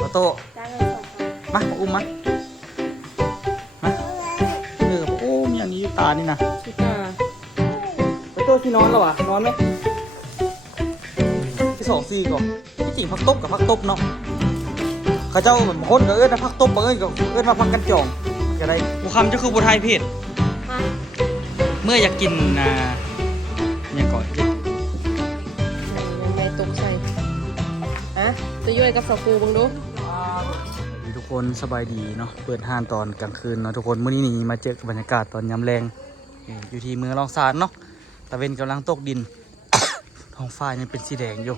ออโต้มาอุ้มมาโอ้มีอย่างนี้อยู่ตานี่นะชิตาออโต้ที่นอนแล้ววะนอนไหมที่2-4ก่อนที่จริงพักตบกับพักตบเนาะข้าเจ้าเหมือนคนก็เอิ้นนะพักตบเอิ้นก็เอิ้นมาพักกันจองจะได้บุคำจะคือบุไทยเพศเมื่ออยากกินยังก่อนไม่ตกใส่อะตัวย่อยกับสกูบังดูทุกคนสบายดีเนาะเปิดห้านตอนกลางคืนเนาะทุกคนมื้อนี้นี่มาเจอกับบรรยากาศตอนยามแรงอยู่ที่เมืองลองซานเนาะตะเวนกำลังตกดิน ท้องฟ้ายังเป็นสีแดงอยู่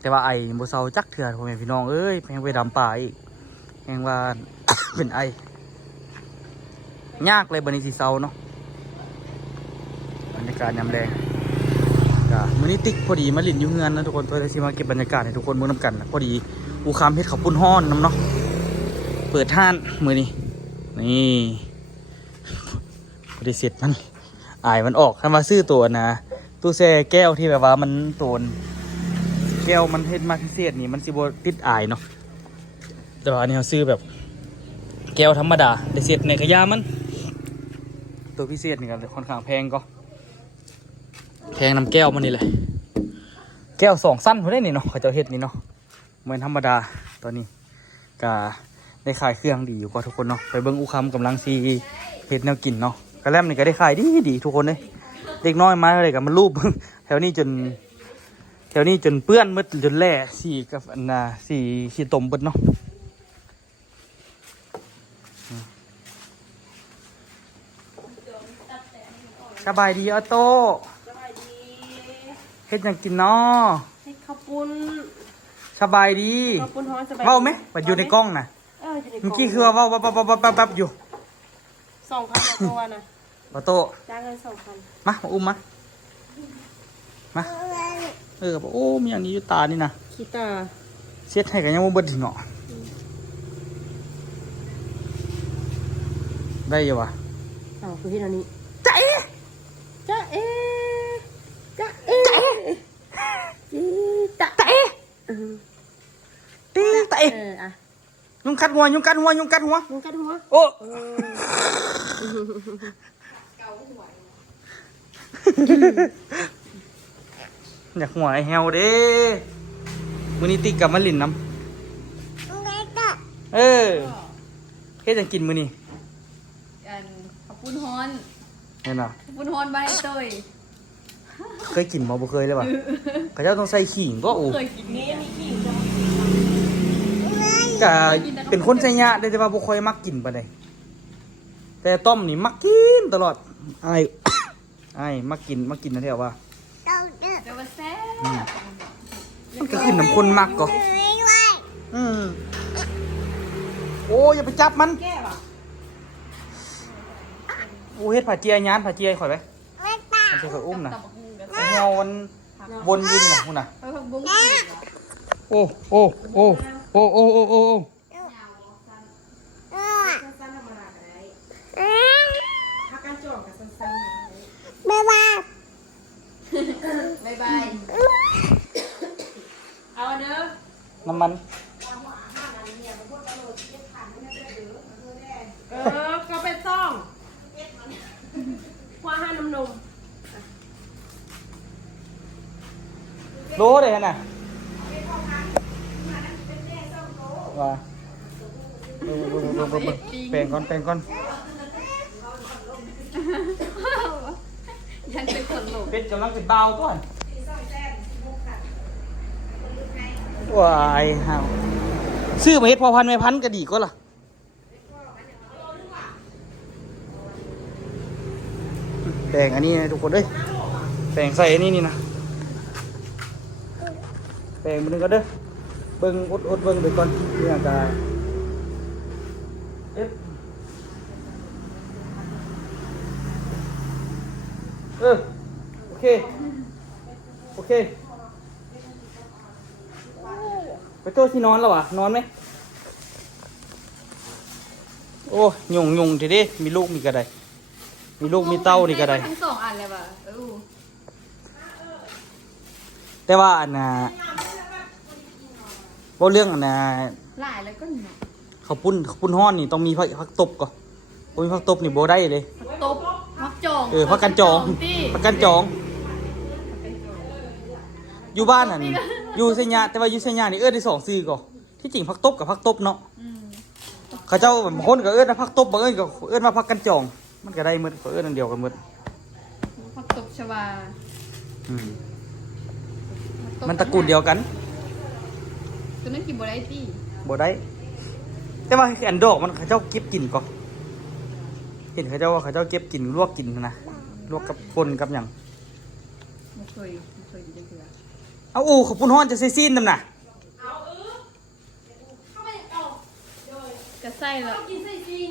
แต่ว่าไอ้โมเซาจักเถื่อนพ่อแม่พี่น้องเอ้ยแพงไปดำป่าอีกแพงว่า เป็นไอยากเลยบันนี้สีเซาเนาะบรรยากาศยามแรงมื้อนี้ติ๊กพอดีมาลินอยู่เฮือนนะทุกคนตัวได้สิมาเก็บบรรยากาศให้ทุกคนเมืองน้ำกันนะพอดีอูคามเฮ็ดข้าวปุ้นฮ้อนน้ำเนาะเปิดห้านมื้อนี้นี่พอดีเสร็จมันอายมันออกถ้ามาซื้อตัวนะตู้แช่แก้วที่แบบว่ามันตัวแก้วมันเฮ็ดมาพิเศษนี่มันสิบ่ติดอายเนาะแต่ว่าอันนี้เราซื้อแบบแก้วธรรมดาได้เสร็จในขยะมันตัวพิเศษนี่ก็ค่อนข้างแพงก็แพงน้ำแก้วมันนี่เลยแก้ว2สั้นพอได้นี่เนาะเขาจะเฮ็ดนี่เนาะเหมือนธรรมดาตอนนี้ก็ได้ขายเครื่องดีอยู่ก็ทุกคนเนาะไปเบิ้งอูคำกำลังซีเฮ็ดแนวกินเนาะกระแลมนี่ก็ได้ขายดีทุกคนเลยเด็กน้อยมาอะไรกับมันรูป แถวนี้จนเปื้อนมืดจนแหล่สีกับสีขี้ตมเบิดเนาะสบายดีออโต้เฮ็ดยังกินเนาะเฮ็ดข้าวปุ้นสบายดีข้าวปุ้นฮ้อนสบายเว้าไหมปัดอยู่ในกล้องนะเมื่อกี้คือว่าเว้าปั๊บอยู่2,000ตัวนะออโต้จ้างเงิน2,000มาอุ้มมาโอ้มีอย่างนี้อยู่ตานี่นะขี้ตาเช็ดให้กันยังบ่เบิดถึงเนาะได้อยู่วะคือที่อันนี้จ๊ะเอ๊อะยุงกัดหัวโอ้อยากหัวไอ้เฮวเด้มื้อนี้ติ๊กกับมะลินน้ำเฮ็ดจังกินมื้อนี้ข้าวปุ้นฮ้อน เห็นป่ะข้าวปุ้นฮ้อนใบเตยเคยกินบ่เคยเลยป่ะเขาเจ้าต้องใส่ขิงก็เคยกินนี่มีขิงก็เป็นคนใส่ยะได้แต่ว่าบ่ค่อยมักกินปานใดแต่ต้มนี่มักกินตลอดอ้ายมักกินนะแท้ว่าเดี๋ยวมาแซ่บมันก็ขึ้นน้ำข้นมักก็โอ้อย่าไปจับมันโอ้เฮ็ดผัดเจียยานผัดเจียข่อยไปมันจะข่อยอุ้มนะเงามันวนยินนะคุณน่ะโอ้บ๊ายบายเอาเด้อน้ำมันก็เป็นต้องว่าห้าน้ำนมโลเลยน่ะว่าแปลงก่อนยังเป็นคนหลงเป็ดกำลังเป็นเบาตัวว้ายฮาวซื้อมาเฮ็ดพอพันไม่พันก็ดีก็ล่ะแปลงอันนี้นะทุกคนเอ้ยแปลงใส่อันนี้นี่นะแปลงมันนึงก็เด้อเบิ่งอดเบิ่งไปก่อนเนี่ยกาโอเคไปโจ้ที่นอนแล้ววะนอนไหมโอ้ยุงทีเด้มีลูกมีกระไดมีลูกมีเต้านี่กระไดทั้ง2อันเลยป่ะแต่ว่าอันน่ะ บ่เรื่องอันน่ะ หลายแล้วก็หนัก ข้าวปุ้นฮ้อนนี่ต้องมีผักตบก่อนบ่มีผักตบนี่บ่ได้เลย ตบพักจอง ผักกันจอง ที่ ผักกันจอง อยู่บ้านน่ะอยู่ไสยะแต่ว่าอยู่ไสยะนี่ได้สองชื่อก่อนที่จริงผักตบกับผักตบเนาะ อืม เขาเจ้าบางคนก็ว่าผักตบบางคนก็ว่าผักกันจอง มันก็ได้หมดก็อันเดียวกันหมด พักตบชวา อืม พั มันตระกูลเดียวกัน ตัวนั้นกินบ่ได้ที่ บ่ได้ แต่ว่าอันดอกมันเขาเจ้าเก็บกินก่อนเห็นเขาเจ้าว่าเขาเจ้าเก็บกินลวกกินนะลวกกับคนกับหยัง ไม่เคยกินได้เกลือ เอาอูขาวปุ้นฮ้อนจะใส่ซีนนำน่ะ กระไส้แล้วกินไส้ซีน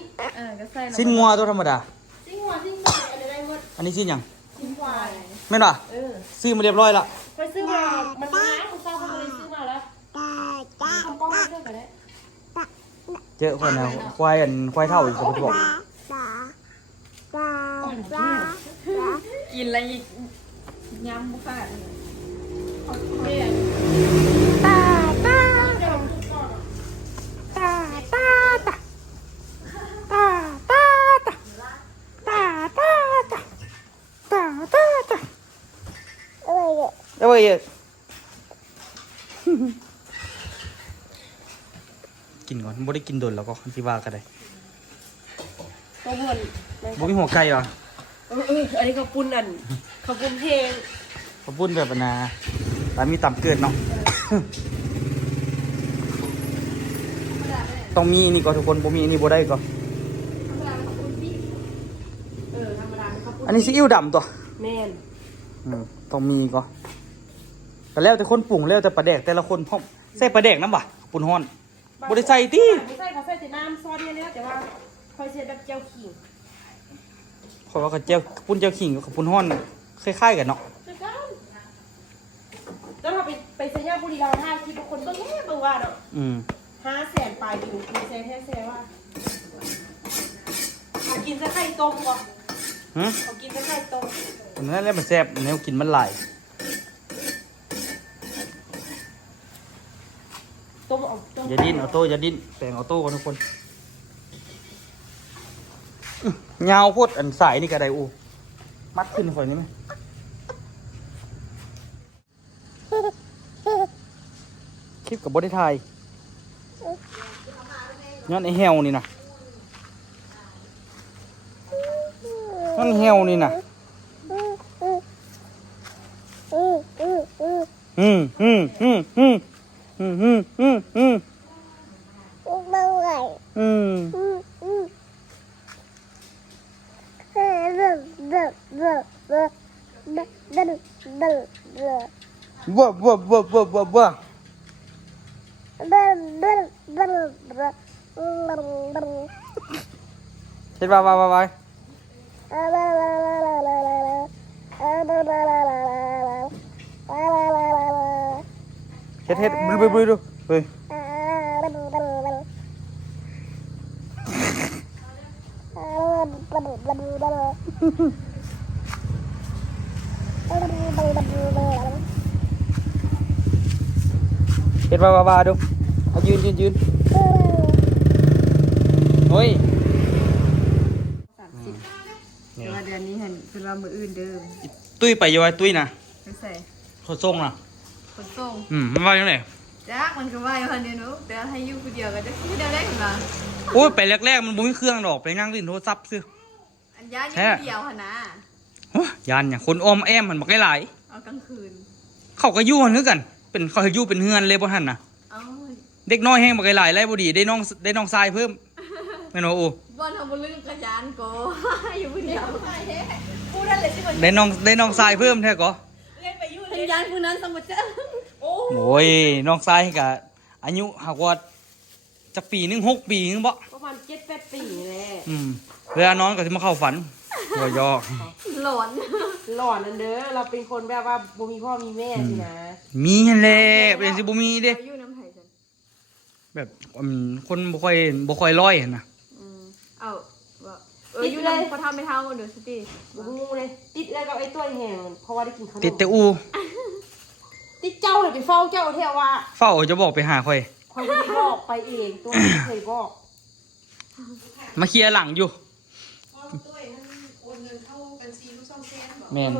กระไส้แล้ว ซีนงัวตัวธรรมดา ซีนหัวซีนไก่อะไรได้หมด อันนี้ซีนหยัง ซีนควาย แม่นว่ะซื้อมาเรียบร้อยละ ไปซื้อมามันง่ายคุณป้าเขาเลยซื้อมาแล้วทำกล้องไม่ได้ก็ได้ เจอคนนะควายควายเท่าอีกเขาบอก กินอะไรอีกยำบุฟเฟ่เนี่ย เอาไว้กินก่อนบ่ได้กินโดนแล้วก็คันสิว่าก็ได้ ตัวเหมือน บ่มีหัวไก่ว่ะ อันนี้เขาปุ้นเขาปุ้นเพลง ข้าวปุ้นแบบนาตามีต่ำเกิดเนาะ ต้องมีนี่ก็ทุกคนบ่มีอันนี้บ่ได้ก็ ธรรมดาเขาปุ้น อันนี้ซีอิ๊วดำตัว แม่น ต้องมีก็แต่แล้วแต่คนปรุงแล้วแต่ปลาแดกแต่ละคนพร้อมใส่ปลาแดกน้ำบ่ปุ่นฮ้อนบ่ได้ใส่ติ ไม่ใช่เขาใส่แต่น้ำซอสเนี่ยแต่ว่าคอยใส่แบบเจียวขิง ขอยว่ากับเจียวปุ่นเจียวขิงกับปุ่นฮ้อนคล้ายๆกันเนาะ ใช่กันแล้วเราไปเซียบุรีรัมย์ท่าคิดบางคนก็แย่บางว่าเนาะ 500,000ปลายอยู่กินแซ่แซ่ว่าเขากินแต่ไข่ต้มก่อน หึ เขากินแต่ไข่ต้ม อันนั้นแหละมันแซ่บแนวกินมันหลาย ต้มเอาต้ม อย่าดิ้นเอาโต้อย่าดิ้นแปลงเอาโต้กันทุกคนยาวโพดอันสายนี่ก็ได้อูมัดขึ้นข่อยนี่ไหมคลิปกับบริไทยย้อนไอเฮวนี่นะย้อนเฮวนี่นะอืมอืมอืมอืมอืมอืมอืมอืมอืมวัววัววัววัววัววัวเฮ็ดว่าเฮ็ดบดูเฮ้ยเฮ็ดว่าดูเอายืนเฮ้ย 30แต่ว่าเดือนนี้เห็นเป็นว่ามืออื่นเดิม ตุ้ยไปอยู่ไว้ตุ้ยนะ ไม่ใส่ เขาส่งนะ ขนส่ง มันว่าอย่างไร จ้ามันก็ว่าอยู่คนเดียวนู้เดี๋ยวให้อยู่คนเดียวกันจะคิดเดียวได้เห็นปะ โอ้ยไปแรกๆมันบ่มีเครื่องดอกไปนั่งลิ้นโทรศัพท์ซื้อ อันย่าอยู่คนเดียวค่ะนะ โอ้ยยานเนี่ยคนอ้อมแอมมันบักหลาย เอากลางคืน เขาก็อยู่กันคือกัน เป็นเขาอยู่เป็นเฮือนเลยบ่ทันน่ะ เอา เด็กน้อยแห้งบักหลายไรบ่ดีได้น้องทรายเพิ่มแม่นบ่โอ้ บอลทำบอลลืมกระยานโก อยู่คนเดียว พูดได้เลยที่มัน ได้น้องทรายเพิ่มแท้ก็ เล่นไปยุ่น ก เล ระ ย ยานผู้นั้นสมบูรณ์จ้า โอ้ โอ้ยน้องทรายก็อายุหากว่าจักปีหนึง6 ปีหนึงบ่ ประมาณ7-8 ปีแหละ เวลานอนก็สิมาเข้าฝันหัวยอก หลอน หล่อนนั่นเด้อเราเป็นคนแบบว่าบ่มีพ่อมีแม่สินะ มีหั่นแหละเป็นสิบ่มีเด้ อายุน้ำไผ่จัน แบบคนบ่ค่อยร้อยหั่นน่ะ เอาว่าอยู่น้ำพอเท่าไม่เท่าเดี๋ยวสตี บ่งูเลยติดเลยกับไอ้ตัวแห้งเพราะว่าได้กินขนม ติดแต่อู ติดเจ้าเลยไปเฝ้าเจ้าเที่ยวว่า เฝ้าจะบอกไปหาข่อย คนไม่ได้บอกไปเองตัวไม่เคยบอก มาเคลียร์หลังอยู่ พ่อตุ้ยมันโอนเงินเข้าบัญชีลูกซ่องเส้นบอก แมน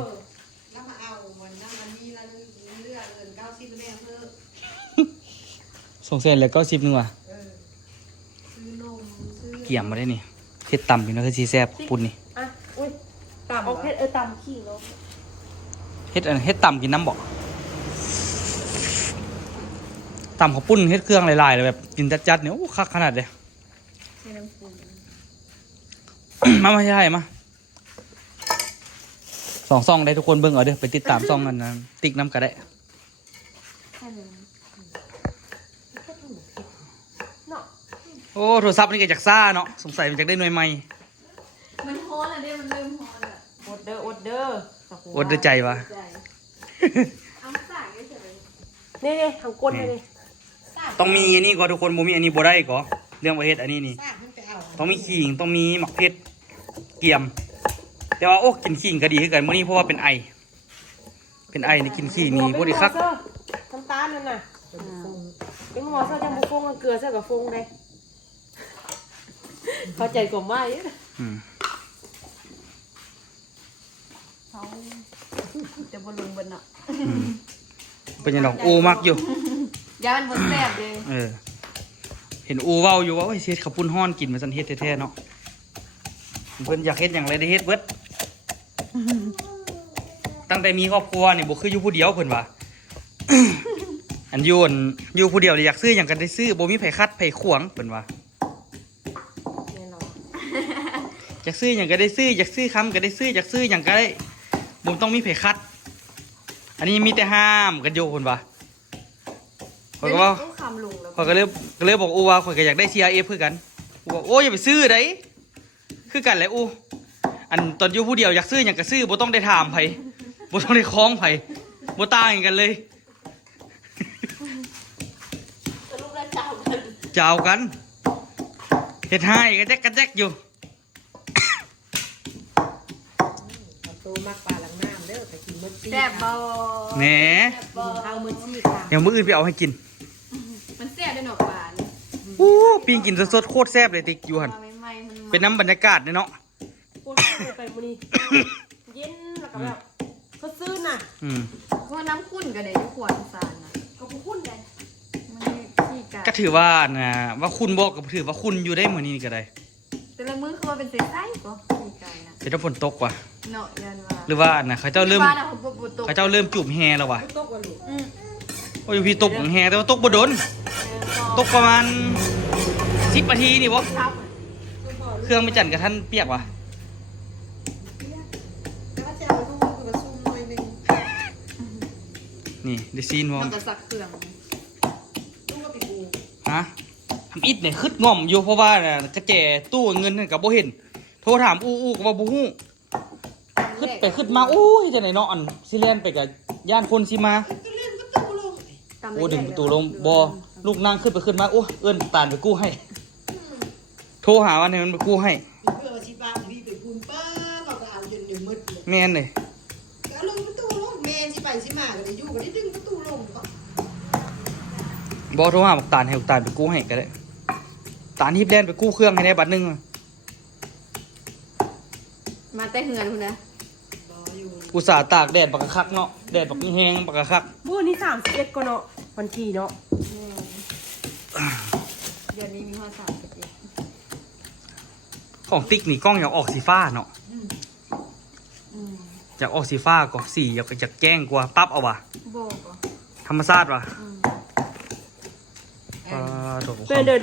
แล้วมาเอาวันนั้นวันนี้แล้วเลือกเงิน90แม่เพิ่ม ส่งเส้นแล้วก็10นึงว่ะ ซื้อนมซื้อ เกี่ยมมาได้นี่เฮ็ดต่ำอยู่นะคือสิแซ่บปุ่นนี่ อ่ะอุ้ยตำเอาเพชรตำขี้แล้ว เฮ็ดต่ำกินน้ำบ่ต่ำข้าวปุ้นเฮ็ดเครื่องหลายๆเลยแบบกินจัดๆเนี่ยโอ้คักขนาดเลย ใช้น้ำปู มาใช่มาสองซ่องได้ทุกคนเบิ่งเอาเด้อไปติดตามซ่องกันนะติ๊กน้ำก็ได้ ใช่เลย เนาะ โอ้โทรศัพท์นี่ก็จากซ่าเนาะสงสัยมันจากได้หน่วยใหม่ มันฮอนอะเด้มันเริ่มฮอนอะ อดเด้ออดเด้อ อดด้วยใจวะ ใจเอามาสากเฉย นี่ทางก้นเลย ต้องมีอันนี้ก็ทุกคนบ่มีอันนี้บ่ได้ก็เรื่องประเทศอันนี้นี่ ซากมันไปเอา ต้องมีขิงต้องมีหมักเพชรเกียม แต่ว่าโอ้กินขิงก็ดีคือกันมื้อนี้เพราะว่าเป็นไอนี่กินขิงนี่บ่ได้คัก น้ำตาลนั่นน่ะเป็นหัวเสื้อจังบุฟงกับเกลือเสื้อกับฟงเลยเข้าใจกว่าไม่ อืม เขาจะบอลลูนบนเนาะ เป็นยังดอกอูมักอยู่ ยามันบนแสบเลย เห็นอูเว้าอยู่ว่าโอ้ยเฮ็ดข้าวปุ้นฮ้อนกินมาซั่นเฮ็ดแท้ๆเนาะเพิ่นอยากเฮ็ดหยังไรได้เฮ็ดเบิดตั้งแต่มีครอบครัวนี่บ่คืออยู่ผู้เดียวเพิ่นว่า อันอยู่ผู้เดียวนี่อยากซื้อหยังก็ได้ซื้อบ่มีไผคัดไผขวางเพิ่นว่า แน่นอน อยากซื้อหยังก็ได้ซื้ออยากซื้อคำก็ได้ซื้ออยากซื้อหยังก็ได้บ่ต้องมีไผคัด อันนี้มีแต่ห้ามกันอยู่เพิ่นว่าข้อยก็ว่า ต้องคำลุงแล้ว ข้อยก็เลยบอกอูว่าข้อยก็อยากได้ CRF คือกันอูบอกโอ้ยอย่าไปซื้อได้คือกันแหละอูอันตอนอยู่ผู้เดียวอยากซื้อหยังก็ซื้อบ่ต้องได้ถามไผบ่ต้องได้คล้องไผบ่ต่างกันเลย สรุปแล้วเจ้ากัน เจ้ากันเฮ็ดให้กระแจกอยู่ เอาตัวมากปลาหลังน้ำเด้อไปกินมดซี่ แสบเบา แหน ข้าวมดซี่ค่ะ เดี๋ยวมื้ออื่นไปเอาให้กิน มันแสบด้วยหนอกหวาน อู้ปิ้งกินสดๆโคตรแซ่บเลยติ๊กอยู่หั่น มาใหม่ๆมัน เป็นน้ำบรรยากาศเนาะ ปวดไปมื้อนี้เย็นแล้วก็แบบสดชื่นน่ะ อืม เพราะน้ำขุ่นกับเด็กขวดสารนะ ก็คุ้นเลย มันขี้กา ก็ถือว่านะว่าคุณบอกก็ถือว่าคุณอยู่ได้มื้อนี้ก็ได้ แต่ละมื้อคือว่าเป็นใสๆก็ขี้กายนะ แต่ถ้าฝนตกว่ะ เนาะยันว่า หรือว่าน่ะเขาเจ้าเริ่ม บ้านอะผมปวดตก เขาเจ้าเริ่มจูบแฮแล้วว่ะ ตกวันลูก อืม โอ้ยพี่ตกแฮแต่ว่าตกบ่โดนตกประมาณ10 นาทีนี่บ่ ครับ เครื่องไม่จันกับท่านเปียกว่ะ แล้วก็จะเอาลูกกระซุ่มหน่อยหนึง นี่ได้ซีนพร้อม มันก็สักเครื่อง ลูกก็ไปปู ฮะทำอิดเนี่ยคึดง่อมอยู่เพราะว่าน่ะกระแจตู้เงินนั่นกับบ่เห็น โทรถามอู้ก็ว่าบ่ฮู้คึดไปคึดมาอู้ยจังไหนเนาะอันสิเลียนไปกับย่านคนสิมา ก็เล่นประตูลง ตำ โอ้ดึงประตูลงบ่ลูกนางขึ้นไปขึ้นมาโอ้เอิ้นตาลไปกู้ให้ โทรหาวันนี้มันไปกู้ให้ เพื่อชิบาพี่ไปปูนป้าเราก็เอาจนหนึ่งมืดเลย แม่นเลย แล้วลงประตูลงแม่ชิไปชิมาก็เลยอยู่ก็ได้ดึงประตูลงก็ บ่โทรหาบอกตาลให้บอกตาลไปกู้ให้ก็ได้ตาลฮิบแลนไปกู้เครื่องให้ได้บัดหนึง มาแต่เหือนคุณนะ รออยู่ อุตส่าห์ตากแดดบักกะคักเนาะแดดบักแห้งบักกะคัก มื้อนี้31ก็เนาะวันที่เนาะ เดือนนี้มีข้อสามสิบเอ็ด ของติ๊กนี่กล้องอยากออกสีฟ้าเนาะ อืม อยากออกสีฟ้าก็สีอยากแจ้งกว่าปั๊บเอาว่ะ โบกอ่ะ ธรรมชาติว่ะ อืม ถูก เป็นเดี๋ยว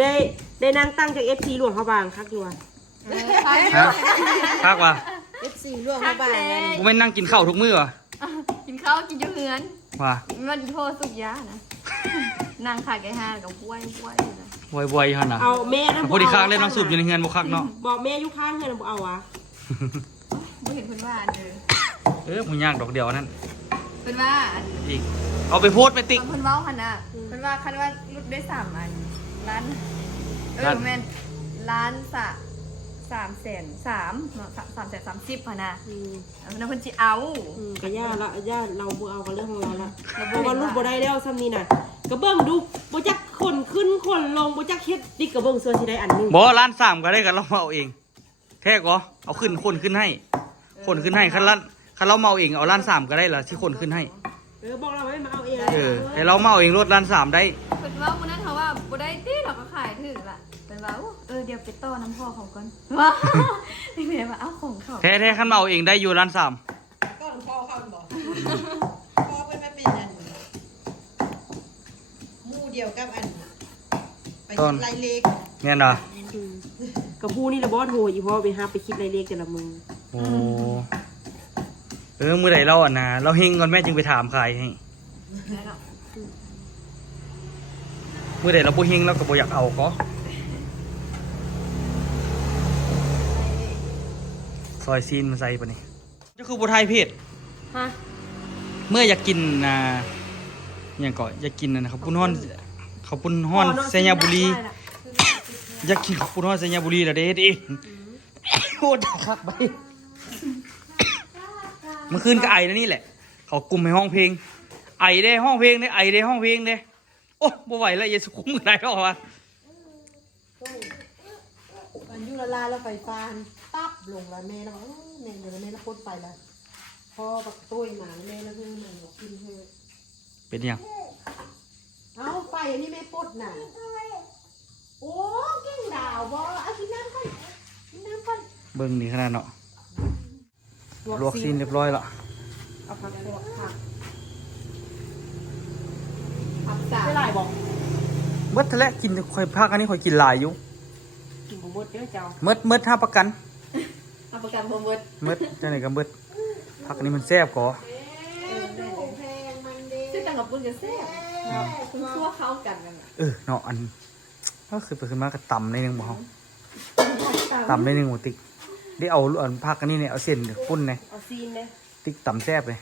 ได้นั่งตั้งจาก FC หลวงเขาบางคักอยู่ว่ะ พัก ฮะคักว่ะ FC ล่วงมาบ้านนั่น กูไม่นั่งกินข้าวทุกมื้อว่ะ กินข้าวกินอยู่เหือน ว่ะ มันโทษสุกยานะนางขายไก่ห้ากับบ้วยนะ วอยๆหั่นน่ะ เอาแม่นะ พอดีคักเล่นน้องสูบอยู่ในเฮือนบ่คักเนาะ บอกแม่อยู่ข้างเฮือนบ่เอาวะ ไม่เห็นเพื่อนว่าเลย มันยากดอกเดียวนั่น เพื่อนว่า อีกเอาไปโพสต์ไปติ๊ก เพื่อนว่าคันน่ะเพื่อนว่าคันว่ารุดได้3 อันล้านแม่นล้าน330,000 เนาะ330,000นะแล้วเพื่อนจะเอา ก็ย่าละย่าเราบ่เอากันเรื่องของเราละ แล้ว เพราะว่าลูกบ่ได้แล้วซ้ำนี่น่ะก็เบิ่งดูบ่จัก คนขึ้นคนลงบ่จักเฮ็ดดิกระเบิ่งเสื้อสิได้อันหนึง บ่ร้านสามก็ได้กันเราเอาเองแท้ก็เอาขึ้นคนขึ้นให้คนขึ้นให้คันเราเมาเองเอาร้านสามก็ได้ล่ะที่คนขึ้นให้ บอกเราไว้มาเอาเอง แต่เราเมาเองรถร้านสามได้ เพิ่นว่ามื้อนั้นเขาว่าบ่ได้ติเราก็ขายถึงละเป็นว่าเดี๋ยวไปต้อน้ำพ่อเขาก่อนว้านี่แม่ว่าเอาของเขา แท้คันเมาเองได้อยู่ร้านสาม ก็หลวงพ่อเขาบอกพ่อเป็นไม่เป็นอันหมู่เดียวกับอันไปกินไรเล็ก แม่นเหรอ กับผู้นี่ละบ่โทรอีพ่อไปหาไปคิดรายเลขแต่ละมือ โอ้มื้อใดเราอ่ะนะเราเฮงก่อนแม่จึงไปถามใครให้มื้อใดเราบ่เฮงเราก็บ่อยากเอาก็ซอยซีนมาใส่ปะนี่ก็คือบ่ไทยเพศ ฮะ เมื่ออยากกินอย่างก่อนอยากกินนะครับปุ้นฮ้อนข้าวปุ้นฮ้อนเซญาบุรีอยากกินข้าวปุ้นฮ้อนเซญาบุรีแล้วเด้เองโคตรดักคักไปเมื่อคืนก็ไอนะนี่แหละเขากลุ่มให้ห้องเพลงไอได้ห้องเพลงได้ไอได้ห้องเพลงได้โอ้บ่ไหวแล้วอย่าสุขุมกันได้หรอกวะ มันยุละลายแล้วไฟฟ้าตับลงแล้วแม่แล้วแม่เดี๋ยวแม่แล้วพ้นไปแล้วพ่อปักตุ้ยมาแม่แล้วเพื่อนมันบอกกินเถอะ เป็นยัง เอาไฟอันนี้แม่ปดน่ะโอ้เก่งดาวบอเอากินน้ำก่อนกินน้ำก่อน เบิ่งนี่ขนาดเนาะลวกซีนเรียบร้อยแล้ว เอาผักลวกผัก ผักสา ไม่หลายบอก เมื่อทะเลกินค่อยพักอันนี้ค่อยกินหลายอยู่ กินบ่หมดเด้อเจ้า เมื่อห้าประกัน เอาประกันบ่หมด เมื่อจังไหนก็เมื่อพักอันนี้มันแซ่บก่อ แพงมันเด้ ซึ่งต่างกับปุ้นก็แซ่บคุณซั่วเข้ากันนั่นน่ะ เนาะอันก็คือไปขึ้นมาก็ต่ำในหนึ่งบ่เฮาต่ำในหนึ่งหมูติ๊กได้เอาอันพักอันนี้เนี่ยเอาเส้นปุ้นเนี่ย เอาซีนเด้อ ติ๊กต่ำแซ่บเลย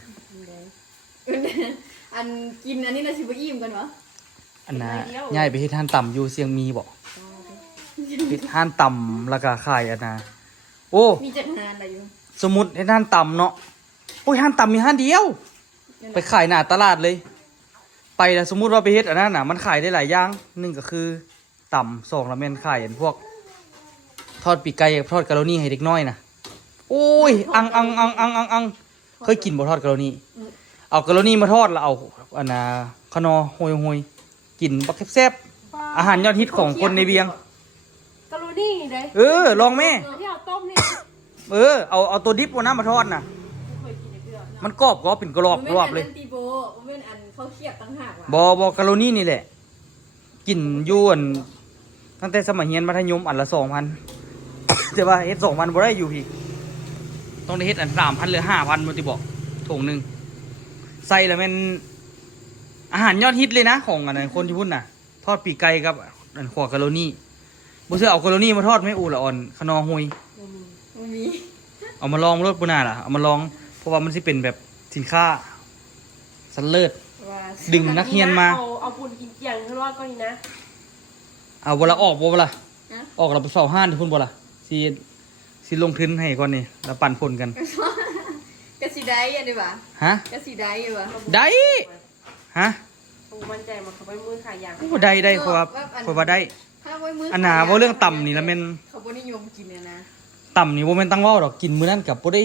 อันกินอันนี้น่ะสิบ่อิ่มกันวะ อันน่ะย้ายไปเฮ็ดห้านต่ำอยู่เชียงมีบ่เฮ็ดห้านต่ำแล้วก็ขายอันน่ะโอ้ มีจัดงานอะไรอยู่ สมมุติเฮ็ดห้านต่ำเนาะโอ้ยห้านต่ำมีห้านเดียว ไปขายหน้าตลาดเลย ไปแล้วสมมุติว่าไปเฮ็ดอันนั้นน่ะมันขายได้หลายอย่างหนึ่งก็คือต่ำสองแล้วแม่นขายอันพวก ทอดปีกไก่กับทอดกะโรนี่ให้เด็กน้อยนะโอ้ยอังเคยกินบ่ทอดกะโรนี่เอากะโรนี่มาทอดแล้วเอาอันน่ะขนอโหยกินบักแซ่บๆอาหารยอดฮิตของคนในเวียง กะโรนี่เด้อ ลองแม่ ที่เอาต้มนี่ เอาตัวดิบวันน้ำมาทอดน่ะ เคยกินเด้อ มันกรอบก็เป็นกรอบรอบเลย มันเป็นอันตีโบมันเป็นอันข้าวเคียบต่างหากว่ะ บอกะโรนี่นี่แหละ กินอยวนตั้งแต่สมัยเรียนมัธยมอันละ2,000 แต่ว่าเฮ็ด2,000บ่ได้อยู่พี่ต้องได้เฮ็ดอัน3,000หรือ5,000มันสิบอกถุงหนึงใส่แล้วแม่นอาหารยอดฮิตเลยนะของอันนั้นคนที่พุ่นน่ะ ทอดปีกไก่กับอันขวากะโรนี่บ่เชื่อเอากะโรนี่มาทอดไหม่อูละอ่อนขนอหุย มันมี เอามาลองรสปุนาล่ะเอามาลองเพราะว่ามันสิเป็นแบบสินค้าสันเลิศ ว่า ดึงนักเรียนมา เอาบุญกินเกียงข้างนอกก็นี่นะ เอาเวลาออกบ่ล่ะออกเราไปเฝ้าห้านที่พุ่นบ่ล่ะสิลงทุนให้ก่อนนี่แล้วปั่นผลกัน กะสิได้อันนี้วะ ฮะ กะสิได้อยู่วะ ได้ฮะ ผมมั่นใจมันเขาไปมือขายยาง โอ้ได้เพราะว่าได้ ถ้าไว้มือ อันน่ะว่าเรื่องต่ำนี่แล้วแม่น เขาบ่นิยมกินเนี่ยนะ ต่ำนี่บ่แม่นตั้งเว้าดอกกินมื้อนั้นกับบ่ได้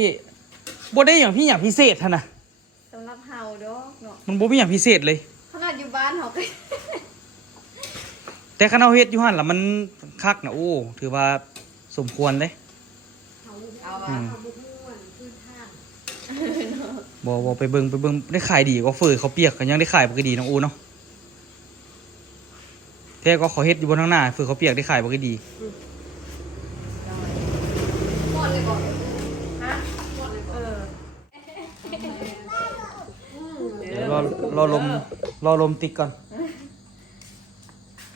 อย่างพี่อย่างพิเศษหั่นน่ะ สำหรับเฮาดอกเนาะ มันบ่มีอย่างพิเศษเลย ขนาดอยู่บ้านเฮาก็ แต่คันเอาเฮ็ดอยู่หั่นล่ะมันคักนะโอ้ถือว่าสมควรเลย เอา อื ว่ะ ม บุกม่วนพื้นท่าง บ่ไปเบิ่งได้ขายดีกว่าเฟอเขาวเปียกก็ยังได้ขายบ่ก็ดีน้องอูเนาะแท้ก็ขอเฮ็ดอยู่บนข้างหน้าเฟอเขาวเปียกได้ขายบ่ก็ดี หมดเลยบ่ ฮะเดี๋ยวรอลมติ๊กก่อน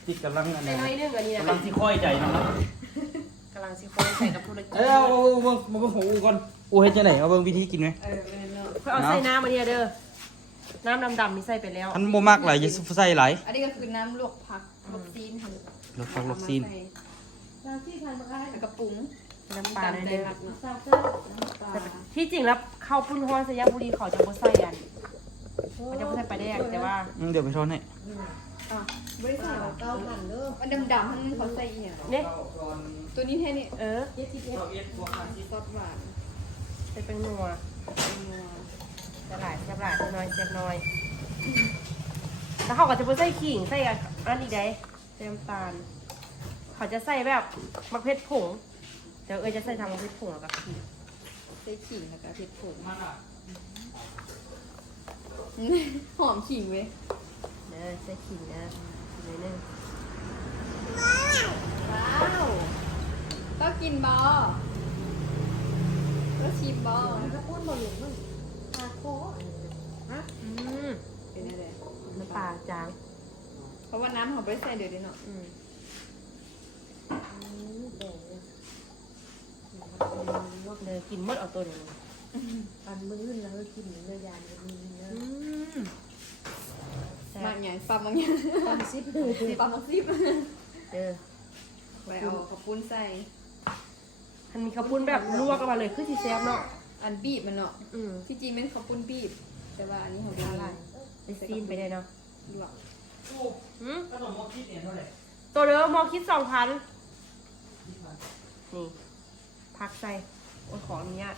ติ๊กกำลังอัน ใส่ นี้ น้อยนึงอันนี้นะ กำลังที่ค่อยใจเนาะ กำลังสิคนใส่กับธุรกิจ เอาเบิ่งมาเบิ่งของอูก่อนอูเฮ็ดจังได๋เอาเบิ่งวิธีกินไหม เออแม่นเนาะ เขาเอาใส่น้ำมาเนี่ยเด้อ น้ำดำๆนี่ใส่ไปแล้ว อันบ่มักหลายอย่าใส่หลาย อันนี้ก็คือน้ำลวกผักลวกซีนหั่น ลวกผักลวกซีน น้ำที่ทานมาได้ แล้วก็ปรุง น้ำปลาในเด้อ น้ำปลา ที่จริงแล้วข้าวปุ้นฮ้อนสยามบุรีเขาจะบ่ใส่อันเขาจะบ่ใส่ปลาแดกแต่ว่า เดี๋ยวไปทอนให้ เ อ่ะไม่ได้ใส่หรอ เก้าพันเด้อ มันดำๆมันเขาใส่อีกอย่าง เนี่ย ตัวนี้แค่นี้ เย็ดทิพย์ ซอสหวาน ใส่เป็นนัว นัว สลายเสียบหลายน้อยเสียบน้อยแล้วเขาก็จะไปใส่ขิงใส่อันอีกได้ใส่น้ำตาลเขาจะใส่แบบมะเขือผงเดี๋ยวจะใส่ทางมะเขือผงแล้วก็ขิง ใส่ขิงแล้วก็เผ็ดผงหอมขิงเว้ย ใส่ขิงนะนิดนึง ว้าวก็กินบอก็ชิมบอ ถ้าพูดบ่หลงมันปลาคอฮะ เป็นอะไร น้ำปลาจาง เพราะว่าน้ำเขาไม่ได้ใส่เดี๋ยวนี้เนาะ แดงเลย เลยกินหมดเอาตัวเดียว ปันมื้อแล้วกินเนื้อยานมีเนื้อ แซ่ มา บ อย่างปั๊มบางอย่าง ปันซิป ปั๊มบางซิบ เออ ไปเอาข้าวปุ้นใส่ มันมีข้าวปุ้นแบบลวกออกมาเลยคือสีแซ่บเนาะ อันบีบมันเนาะ อืม ที่จริงเป็นข้าวปุ้นบีบ แต่ว่าอันนี้เขาเป็นอะไร ไปซีนไปได้เนาะ ลวก ขนมมอคิดเนี่ยเท่าไหร่ ตัวเดิมมอคิด2,000นี่พักใส่โอ้ยขออนุญาต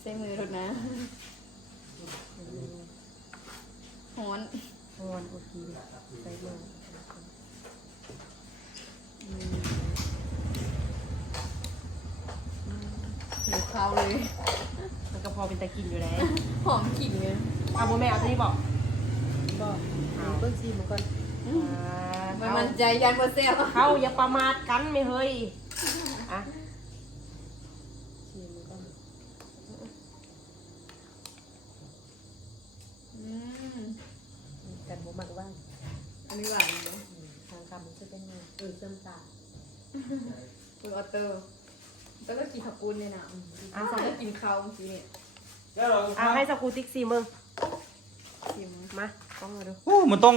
ใส่มือรดนะฮ้อน นอนโอเคใส่มือ หิวข้าวเลย มันก็พอเป็นตะกินอยู่แล้ว หอมขิงเลย เอาโมแม่เอาตัวนี้บอก ก็เอาเบิ้งซีมันก่อน มันมันใจยันบนเซล เขาอย่าประมาทกันไม่เฮ้ยอ่ะ ซีมันก่อน กันบ่มักว่า อันนี้หวานเลย ทางคำมันจะเป็นไงเส้นตา คุณออเตอร์แล้วก็กินข้าวปุ้นเลยนะสองก็กินข้าวเมื่อกี้เนี่ย แล้วเรา เอาให้สกูติ๊กซีมึง ชิม มาต้องมาดู โอ้มันต้อง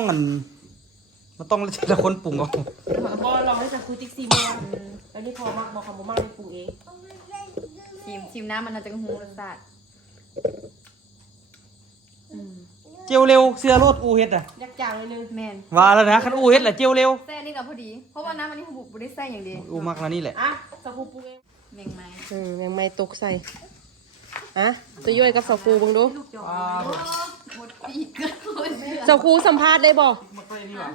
มันต้องแต่ละคนปรุงเอา บอลลองให้สกูติ๊กซีมึงแล้วนี่พอมากบอกคำบ่มากเลยปรุงเอง ชิมน้ำมันจะกระหูรสชาติ เจียวเร็วเสื้อโลดอูเฮ็ดอ่ะ ยักจางเลยนึง แมน ว่าแล้วนะคันอูเฮ็ดแหละเจียวเร็ว แซ่นี่กับพอดี เพราะว่าน้ำอันนี้เขาบุกไม่ได้แซ่อย่างเดียว อูมักแล้วนี่แหละ อ่ะสกูปรุงเอง แมงไม้ ยังไม่ตกใส่อ่ะตัวย่อยกับสกูบังดู หมดปีกกันเลย สกูสัมภาษณ์ได้บ่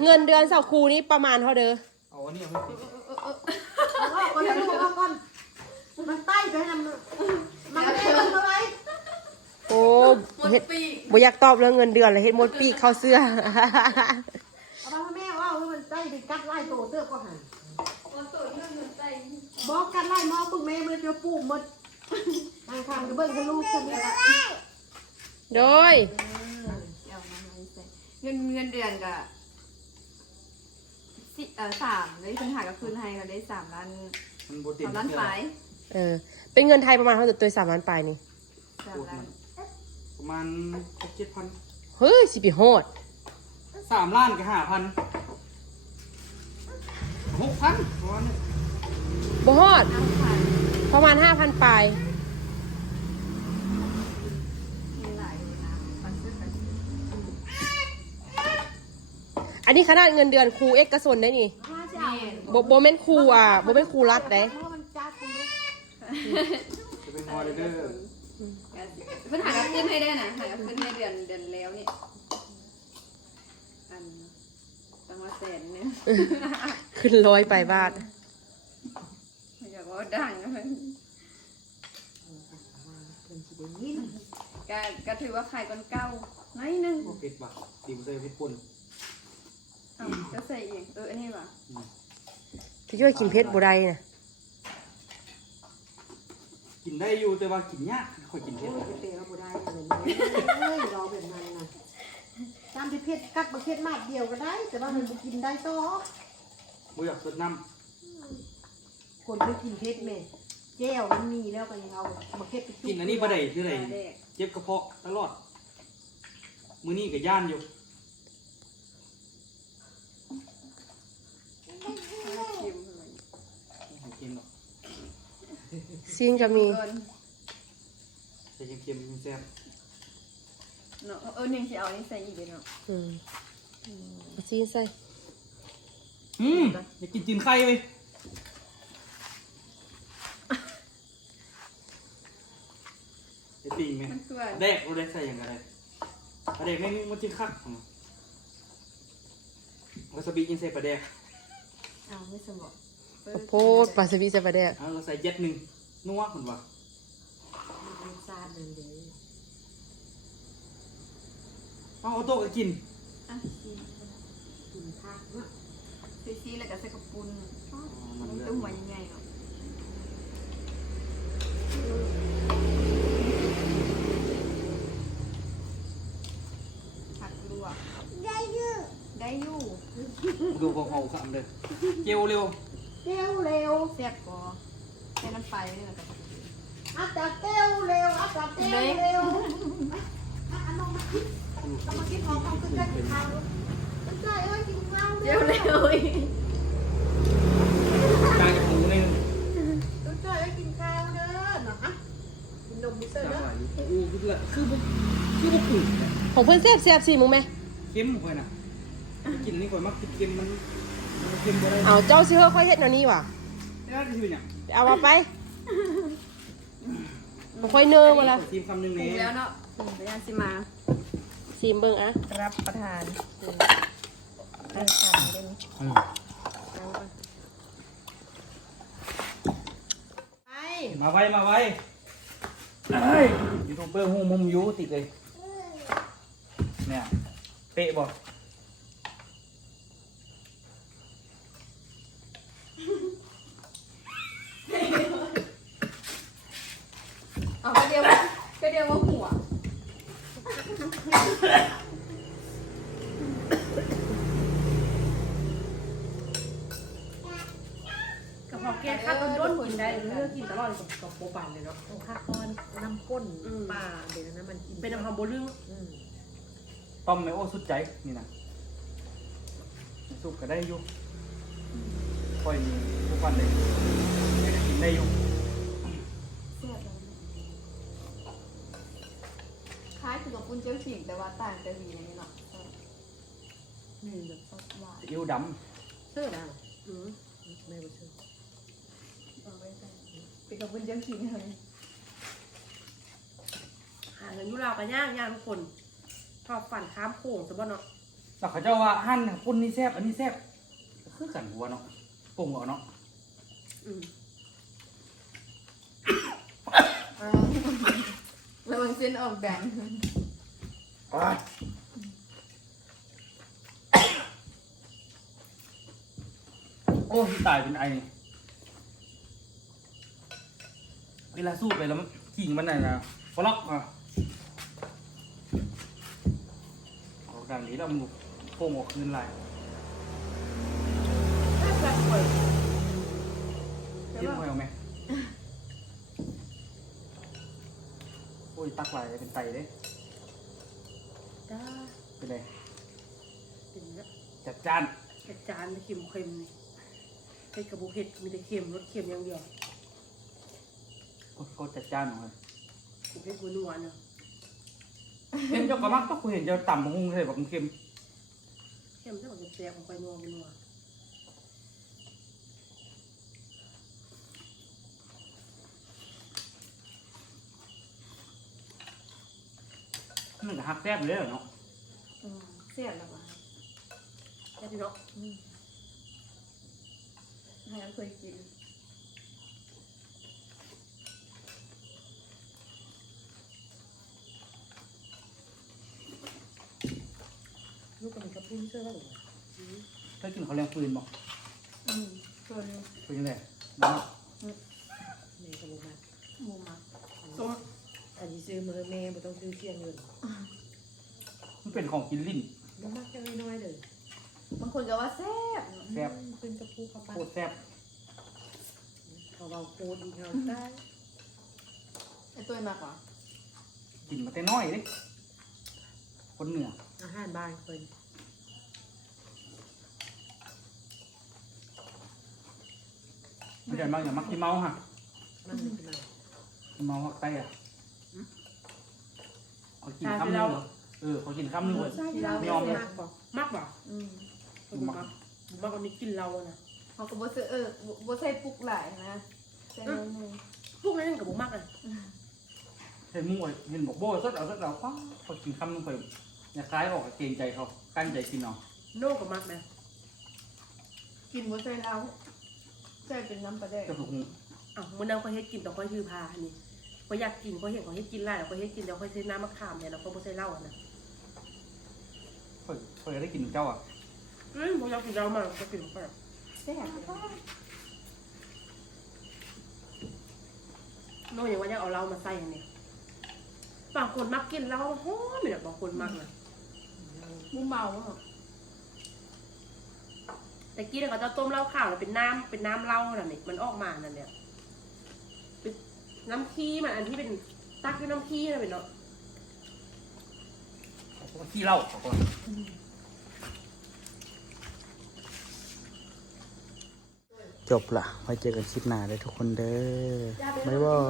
เงินเดือนสกูนี้ประมาณเท่าเด้อ เอาอันนี้เอาไปติด เอาก่อนให้ลูกเอาก่อนมันใต้ไปให้มันมันไม่ลงมาไว้ โอ้ หมด เฮ็ด ปีก บ่อยากตอบเรื่องเงินเดือนเลยเฮ็ดหมดปีกเข้าเสื้อ เอามาให้แม่ว่ามันใต้ไปกัดไล่โตเตื้อก็หัน หมดตัวเรื่องเงินใจ บอกกัดไล่มอปึ้งแม่มันจะปูหมดทางคำก็เบิ้งให้ลูกคนนี้ละ โดย เอามาให้ใส่เงินเดือนกับ3เลยคุณหากับคืนให้ก็ได้3 ล้าน มันบ่ติด 3 ล้านปลาย เป็นเงินไทยประมาณเท่าตัว3 ล้านปลายนี่ 3 ล้าน ประมาณ7,000 เฮ้ยสิไปโหด 3 ล้านกับ5,000 6,000ประมาณนี้ บ่ฮอด 5,000 ประมาณ 5,000ปลาย มีหลายเลยนะมันซื้อกัน อันนี้ขนาดเงินเดือนครูเอกชนได้นี่ บ่แม่นครูบ่แม่นครูรัฐได้ เพราะมันจัดคุณลูก จะเป็นฮอลเดอร์ เพิ่นหากับคืนให้ได้นะหากับคืนให้เดือนแล้วนี่อันตั้งว่า100,000เนี่ย ขึ้น100ไปบาท อยากว่าดังนะมัน เป็นสิได้ยิน ก็ถือว่าขายก้อนเก่าน้อยหนึง บ่เผ็ดว่ะดิบใส่เผ็ดป่น อ้าวก็ใส่เองอันนี้ว่ะ ที่ช่วยกินเพชรบ่ได้น่ะ กินได้อยู่แต่ว่ากินยากค่อยกินเผ็ด ไปเตะเราบ่ได้อะไรนี่เฮ้ยรอแบบนั้นนะตามที่เพชรกัดบะเพชรมาดเดียวก็ได้ แต่ว่ามันบ่กินได้ต่อ บ่อยากสดน้ คนไม่กินเพชรแม่แก้วมันมีแล้วก็ยังเอาบะเพชรไป ำกินอันนี้บ่ได้คืออะไร ปลาแดก เจ็บกระเพาะตลอดมื้อนี้ก็ย่านอยู่ เค็มเลย ไม่เค็มหรอก ซีนก็มี ก่อน แต่เค็มๆแซ่บ เนาะยังสิเอาอันนี้ใส่อีกเลยเนาะ อืม เอาซีนใส่ อยากกินจีนไข่ไปไอปีงไหม มันสวย แดกเราได้ใส่อย่างไรปลาแดกไม่มันจิ้มคักวาซาบิยินใส่ปลาแดก เอาไม่สมบูรณ์ โพดปลาสวิใส่ปลาแดก เราใส่เย็ดหนึ่งนัวเหมือนว่า มันซาดนั่นเด้ เอาโต๊ะก็กิน อ่ะซี กินผักเนาะ ซีแล้วก็ใส่กระปุนมันตุ้มหัวยังไงเนาะผักลวกได้อยู่ ดูพอเขาคำเลยเจียวเร็ว เร็วเร็ว แซ่บก็ใส่น้ำปลาไว้นี่แล้วก็กระปุน อาจจะเร็วเร็วอาจจะเร็วเร็วอันน้องมาคิดต้องมาคิดของเขาคือการกินข้าวต้องใจเอ้ยกินข้าว เร็วเร็ว กลายเป็นหมูเลย ต้องใจเอ้ยกินข้าวเด้อเนาะฮะกินนมมิเตอร์ จับ เด้อ ไว้โอ้โหคือบุก ของเพิ่นแซ่บสิมึงไหม เค็มค่อยน่ะกินนี่ค่อยมักกินเค็มมันเค็มบ่ได้ เอาเจ้าสิเฮอค่อยเฮ็ดแนวนี้ว่ะ แล้วที่เป็นอย่าง เอามาไปบ่ค่อยเนอมาละ ทีมคำหนึ่ง ปรุ นี้ งแล้วเนาะพยานสิมา ซีมเบิ่งอะ รับประทาน ไป มาไว้ยูทูบเบอร์หูมุมยูติดเลยเนี่ยเตะบอก เอาก็เดียวว่าหัว กระเพาะแก้ข้าวต้นด้นกินได้เลือกกินตลอดกับโปปั่นเลยเนาะ ต้องข้าก้อนน้ำข้นปลาเดี๋ยวนั้นมันกิน เป็นน้ำหอมโบลึง ต้มไม่โอ้สุดใจนี่นะสุกก็ได้อยู่ค่อยมีทุกวันเลยกินได้อยู่ เสื้อเราคล้ายคือกับปุ้นเจ้าขิงแต่ว่าต่างแต่วีในนี้เนาะนี่แบบซอสหวาน อิ้วด เสื้อนะ อืม ไม่รู้เสื้อ เอาไว้ใส่เป็นกับปุ้นเจ้าขิงเลย หาเงินยุราวกันย่างทุกคนทอดฝันข้ามโค้งสมบัติเนาะ ำแต่เขาเจ้าว่าหั่นปุ่นนี่แซ่บอันนี้แซ่บคือกันหัวเนาะปรุงเอาเนาะ อืม ระวังเส้นออกแบน โอ้ยตายเป็นไอเวลาสู้ไปแล้วมันกิ่งมันน่ะนะฟล็อกอ่ะเอาดังนี้แล้วมันโป่งออกคืนไร แซ่บเลย คิดหอยเอาไหมโอ้ยตักไหลเป็นไตเลย จ้า เป็นไร เป็นแล้ว จัดจ้าน กระจานเค็มนี่ไอ้กระบุเห็ดมีแต่เค็มรสเค็มอย่างเดียว โอ้ยเขาจัดจ้านเลย กระบุเห็ดนัวๆเนาะ เห็นเจ้ากระมักต้องกูเห็นเจ้าต่ำหุ้งเลยแบบเค็ม เค็มเท่ากับแซ่บของไปนัว มันก็หักแซ่บเลยเนาะ เสียแล้ววะ แซ่บดีเนาะ ให้เคยกิน ลูกกับมันกระปุ้นเสื้อแล้วเหรอ ถ้ากินเขาวแรงปืนบอก ส่วน เป็นยังไงบ้า แม่ก็บอกมา หมูหมัก ส้ม อันนี้ซื้อมือแม่ไม่ต้องซื้อเที่ยงเงิน มันเป็นของกินลิ้น มันมากแค่น้อยๆเลย บางคนก็ว่าแซ่บ แซ่บ เป็นกระปุกกระปั้น โคตรแซ่บ เขาเราโคตรอีกเราได้ ไอตัวมากกว่า กินมาแต่น้อยเลยคนเหนือ อาหารบ้านคน ไม่ใช่มากอย่างมักที่เมาฮะ มันเป็นขนาด ที่เมาฮักไตอ่ะเอากินคำนึงเหรอ ขอกินคำหนึงเลย ไม่ยอมเลย มากกว่าม ากบ่ อืม มากมากกว่านี้กินเราอะนะ เขาก็บ่ซื้อบ่ใส่ปลุกหลายนะใส่น้อยหนึง พวกนั้นกับบุมากเลย เห็นหมูเห็นบอกโบ้สดเอาป้าพอกินคำนึงไปอยากคล้ายออกเกรงใจเขากั้นใจกินเอา โน่กับมากนะ กินบ่ใส่เหล้าใส่เป็นน้ำปลาแดก จะถูก อ้าวมันนั่งเขาเฮ็ดกินต่อค่อยคือพาอันนี้เขาอยากกินเขาเห็นเขาเฮ็ดกินไรเขาเฮ็ดกินเดี๋ยวเขาใช้น้ำมะขามเนี่ยเราก็ไม่ใช่เหล้านะ เคยได้กินเจ้าอ่ะ ผมอยากกินเรามาก็กินไป แซ่บ โน่อย่างว่าจะเอาเรามาใส่อันนี้บางคนมักกินเราหอมเนี่ยบางคนมักนะ หมูเมาอ่ะ แต่กี้เนี่ยเขาจะต้มเหล้าขาวแล้วเป็นน้ำเหล้าน่ะเนี่ยมันออกมานั่นเนี่ยเป็นน้ำขี้มันอันที่เป็นตักด้วยน้ำขี้นะเป็นเนาะ ขี้เหล้าก่อนจบละไว้เจอกันคลิปหน้าเลยทุกคนเด้อบ๊ายบาย